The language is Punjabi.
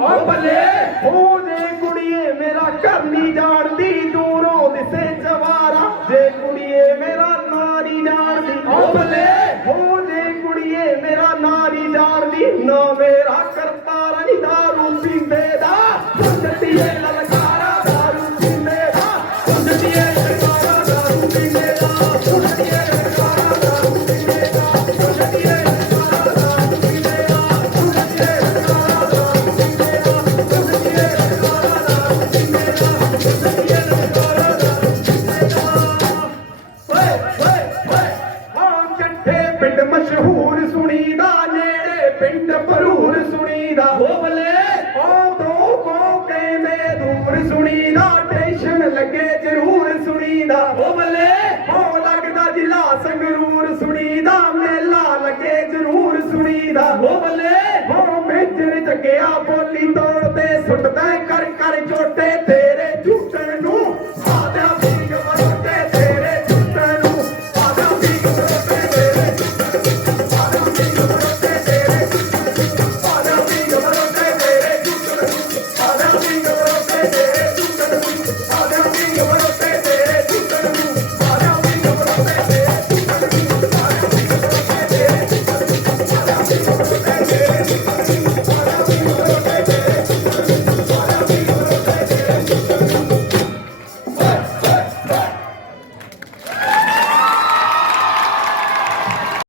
ਓ ਬੱਲੇ ਉਹ ਦੇ ਕੁੜੀਏ ਮੇਰਾ ਘਰ ਨਹੀਂ ਜਾਣਦੀ ਦੂਰੋਂ ਦਿਸੇ ਜਵਾਰਾ। ਦੇ ਕੁੜੀਏ ਮੇਰਾ ਨਾਰੀ ਨਹੀਂ ਜਾਣਦੀ। ਓ ਬੱਲੇ ਉਹ ਦੇ ਕੁੜੀਏ ਮੇਰਾ ਨਾਂ ਜਾਣਦੀ। ਨਾ ਮੇਰਾ ਕਰਤਾਰਾ ਨਹੀਂ ਦਾਰੂ ਪੀਂਦੇ ਦਾ। ਪਿੰਡ ਮਸ਼ਹੂਰ ਸੁਣੀਦਾ ਨੇੜੇ ਪਿੰਡ ਭਰੂਰ ਸੁਣੀਦਾ। ਹੋ ਬੱਲੇ। ਉਹ ਦੋ ਕੋ ਕਹਿੰਦੇ ਦੂਰ ਸੁਣੀਦਾ ਟੈਨਸ਼ਨ ਲੱਗੇ ਜ਼ਰੂਰ ਸੁਣੀਦਾ। ਹੋ ਬੱਲੇ। ਹੋ ਲੱਗਦਾ ਜ਼ਿਲ੍ਹਾ ਸੰਗਰੂਰ ਸੁਣੀਦਾ ਮੇਲਾ ਲੱਗੇ ਜ਼ਰੂਰ ਸੁਣੀਦਾ। ਹੋ ਬੱਲੇ। ਹੋ ਮੇਜਰ ਜੱਗਿਆ ਬੋਲੀ